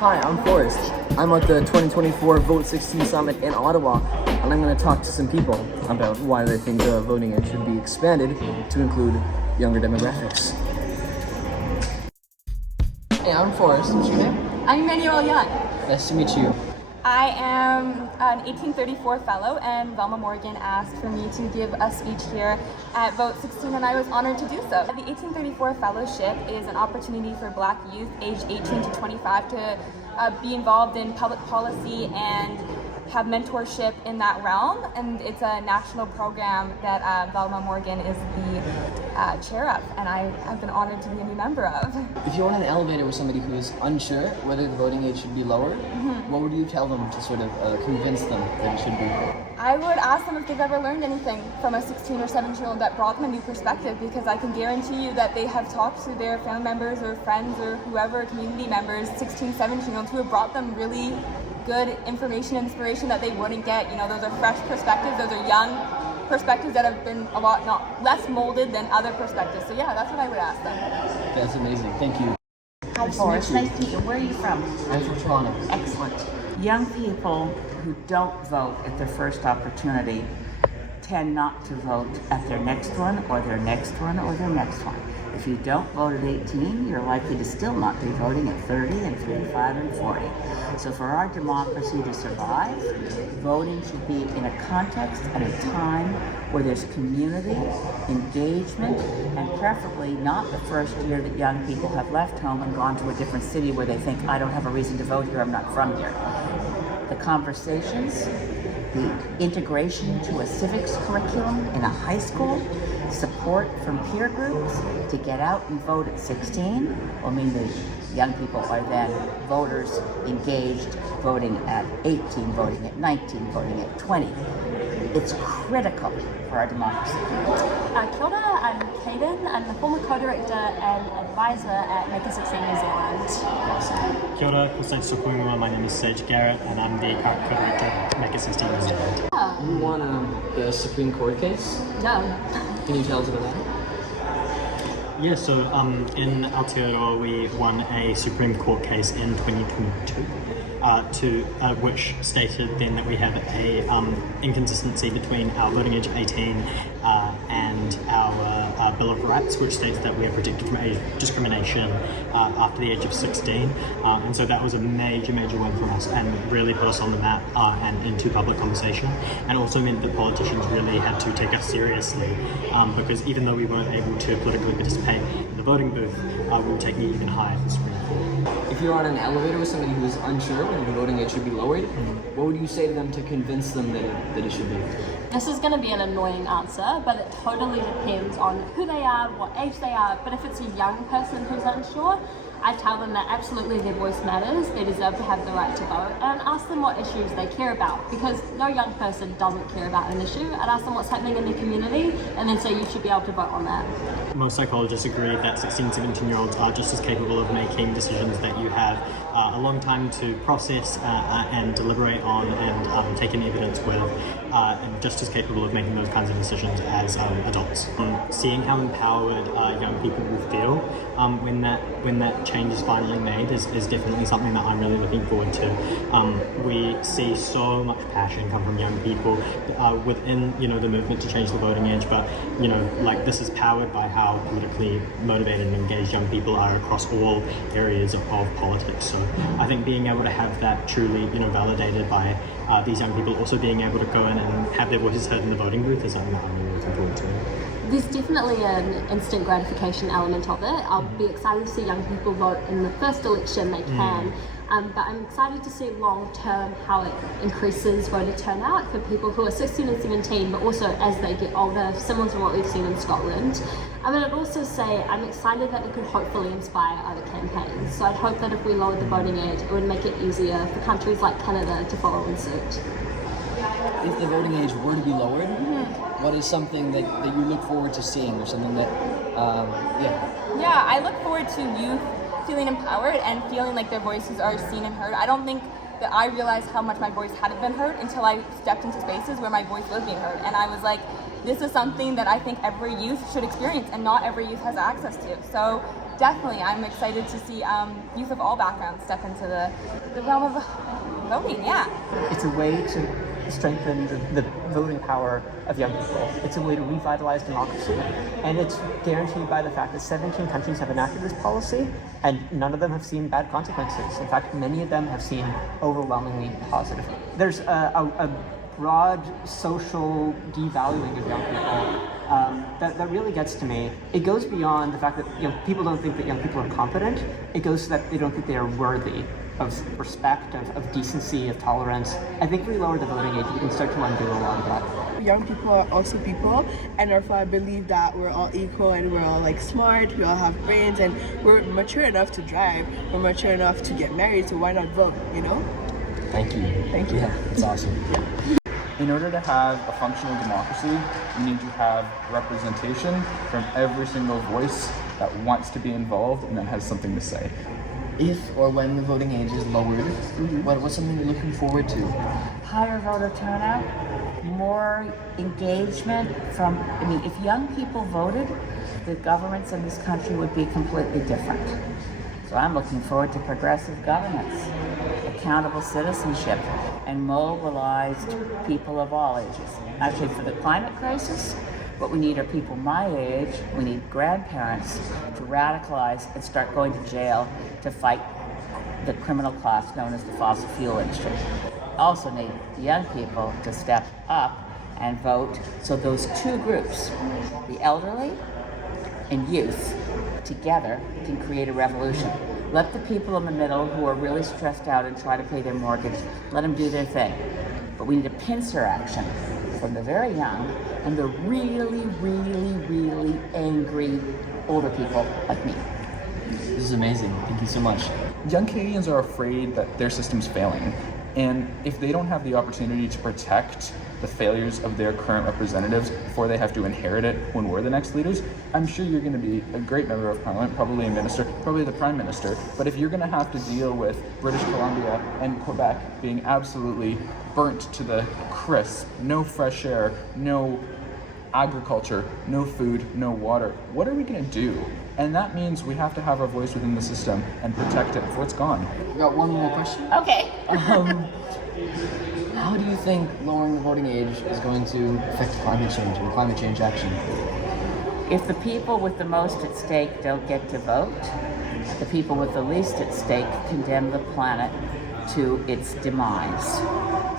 Hi, I'm Forrest. I'm at the 2024 Vote 16 Summit in Ottawa, and I'm going to talk to some people about why they think the voting age should be expanded to include younger demographics. Hey, I'm Forrest. What's your name? I'm Emmanuel Young. Nice to meet you. I am an 1834 fellow, and Velma Morgan asked for me to give a speech here at Vote 16, and I was honored to do so. The 1834 Fellowship is an opportunity for Black youth aged 18 to 25 to be involved in public policy and have mentorship in that realm, and it's a national program that Velma Morgan is the chair of, and I've been honored to be a new member of. If you were in an elevator with somebody who's unsure whether the voting age should be lowered, what would you tell them to sort of convince them that it should be? I would ask them if they've ever learned anything from a 16 or 17-year-old that brought them a new perspective, because I can guarantee you that they have talked to their family members or friends or whoever, community members, 16, 17-year-olds who have brought them really good information and inspiration that they wouldn't get. You know, those are fresh perspectives, those are young perspectives that have been a lot less molded than other perspectives. So yeah, that's what I would ask them. That's amazing. Thank you. Hi, Forrest. Nice to meet you. Where are you from? I'm from Toronto. Excellent. Young people who don't vote at their first opportunity tend not to vote at their next one or their next one or their next one. If you don't vote at 18, you're likely to still not be voting at 30 and 35 and 40. So for our democracy to survive, voting should be in a context and a time where there's community, engagement, and preferably not the first year that young people have left home and gone to a different city where they think, I don't have a reason to vote here, I'm not from here. The conversations, the integration to a civics curriculum in a high school, support from peer groups to get out and vote at 16 will mean that young people are then voters engaged, voting at 18, voting at 19, voting at 20. It's critical for our democracy. Kia ora, I'm Caden. I'm the former co-director and advisor at Maker 16 New Zealand. Kia ora, ko Sage Sokuingoa. My name is Sage Garrett, and I'm the current co-director at Maker 16 New Zealand. You won the Supreme Court case. Yeah. Can you tell us about that? Yeah, so in Aotearoa we won a Supreme Court case in 2022 which stated then that we have a inconsistency between our voting age 18 and our Bill of Rights, which states that we are protected from age discrimination after the age of 16. And so that was a major win for us and really put us on the map and into public conversation, and also meant that politicians really had to take us seriously because even though we weren't able to politically participate in the voting booth, we were taking it even higher at the Supreme Court. If you're on an elevator with somebody who is unsure whether the voting age should be lowered, what would you say to them to convince them that it should be? This is going to be an annoying answer, but it totally depends on who they are, what age they are. But if it's a young person who's unsure, I tell them that absolutely their voice matters, they deserve to have the right to vote, and ask them what issues they care about, because no young person doesn't care about an issue. I'd ask them what's happening in their community, and then say you should be able to vote on that. Most psychologists agree that 16, 17-year-olds are just as capable of making decisions that you have a long time to process and deliberate on and take in evidence with, and just as capable of making those kinds of decisions as adults. Seeing how empowered young people will feel when that change is finally made is definitely something that I'm really looking forward to. We see so much passion come from young people within the movement to change the voting age, but this is powered by how politically motivated and engaged young people are across all areas of politics. So I think being able to have that truly validated by these young people also being able to go in and have their voices heard in the voting booth is something that I'm really looking forward to. There's definitely an instant gratification element of it. I'll be excited to see young people vote in the first election they can, but I'm excited to see long term how it increases voter turnout for people who are 16 and 17, but also as they get older, similar to what we've seen in Scotland. And then I'd also say I'm excited that it could hopefully inspire other campaigns. So I'd hope that if we lowered the voting age, it would make it easier for countries like Canada to follow in suit. If the voting age were to be lowered, what is something that you look forward to seeing, or something that, Yeah, I look forward to youth feeling empowered and feeling like their voices are seen and heard. I don't think that I realized how much my voice hadn't been heard until I stepped into spaces where my voice was being heard. And I was like, this is something that I think every youth should experience and not every youth has access to. So definitely, I'm excited to see youth of all backgrounds step into the realm of voting, yeah. It's a way to strengthen the voting power of young people. It's a way to revitalize democracy, and it's guaranteed by the fact that 17 countries have enacted this policy, and none of them have seen bad consequences. In fact, many of them have seen overwhelmingly positive. There's a broad social devaluing of young people that really gets to me. It goes beyond the fact that people don't think that young people are competent. It goes to that they don't think they are worthy of respect, of decency, of tolerance. I think if we lower the voting age, we can start to undo a lot of that. Young people are also people, and therefore I believe that we're all equal and we're all smart, we all have brains, and we're mature enough to drive, we're mature enough to get married, so why not vote, Thank you. Thank you. Yeah, it's awesome. In order to have a functional democracy, you need to have representation from every single voice that wants to be involved and that has something to say. If or when the voting age is lowered, what's something you're looking forward to? Higher voter turnout, more engagement if young people voted, the governments in this country would be completely different. So I'm looking forward to progressive governance, accountable citizenship, and mobilized people of all ages. Actually, for the climate crisis, what we need are people my age. We need grandparents to radicalize and start going to jail to fight the criminal class known as the fossil fuel industry. Also need young people to step up and vote, so those two groups, the elderly and youth, together can create a revolution. Let the people in the middle who are really stressed out and try to pay their mortgage, let them do their thing. But we need a pincer action from the very young and the really, really, really angry older people like me. This is amazing. Thank you so much. Young Canadians are afraid that their system's failing, and if they don't have the opportunity to protect the failures of their current representatives before they have to inherit it when we're the next leaders, I'm sure you're going to be a great member of parliament, probably a minister, probably the prime minister, but if you're going to have to deal with British Columbia and Quebec being absolutely burnt to the crisp, no fresh air, no agriculture, no food, no water, what are we going to do? And that means we have to have our voice within the system and protect it before it's gone. I got one more question. Okay. How do you think lowering the voting age is going to affect climate change and climate change action? If the people with the most at stake don't get to vote, the people with the least at stake condemn the planet to its demise.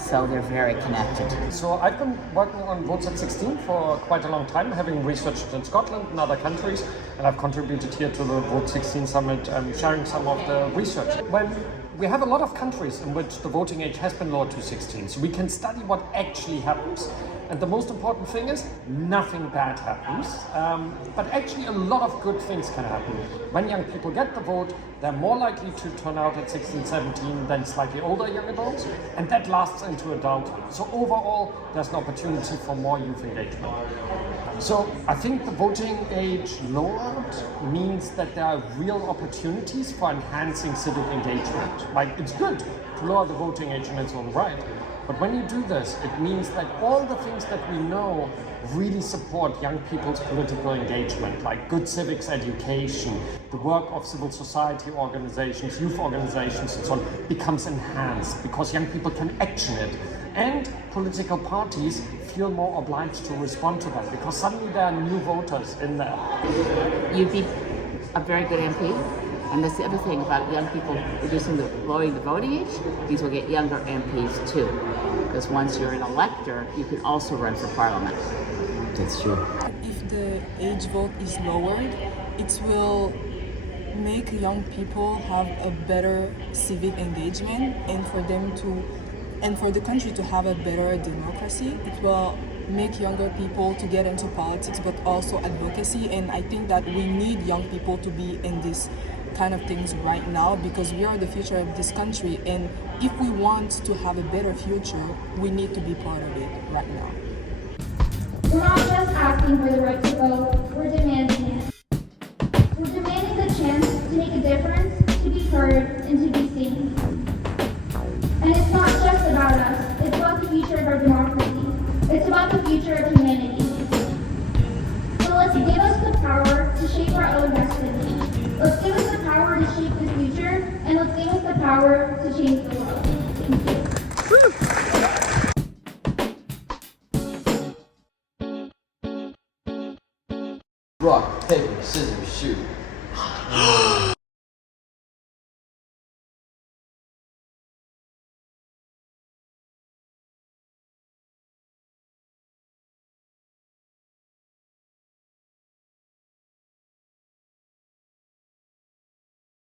So they're very connected. So I've been working on Votes at 16 for quite a long time, having researched in Scotland and other countries, and I've contributed here to the Vote 16 Summit, sharing some of the research. When we have a lot of countries in which the voting age has been lowered to 16, so we can study what actually happens. And the most important thing is, nothing bad happens, but actually a lot of good things can happen. When young people get the vote, they're more likely to turn out at 16, 17 than slightly older young adults, and that lasts into adulthood. So overall, there's an opportunity for more youth engagement. So I think the voting age lowered means that there are real opportunities for enhancing civic engagement. Like, it's good to lower the voting age in its own right. But when you do this, it means that all the things that we know really support young people's political engagement, like good civics education, the work of civil society organizations, youth organizations, and so on, becomes enhanced because young people can action it. And political parties feel more obliged to respond to that because suddenly there are new voters in there. You'd be a very good MP. And that's the other thing about young people lowering the voting age, these will get younger MPs too. Because once you're an elector, you can also run for parliament. That's true. If the age vote is lowered, it will make young people have a better civic engagement, and for the country to have a better democracy. It will make younger people to get into politics, but also advocacy. And I think that we need young people to be in this kind of things right now because we are the future of this country, and if we want to have a better future, we need to be part of it right now. We're not just asking for the right to vote, we're demanding it. We're demanding the chance to make a difference, to be heard, and to be seen. And it's not just about us, it's about the future of our democracy. It's about the future of humanity. So let's give us the power to shape our own destiny. Let's change the world. Thank you. Rock, paper, scissors, shoot.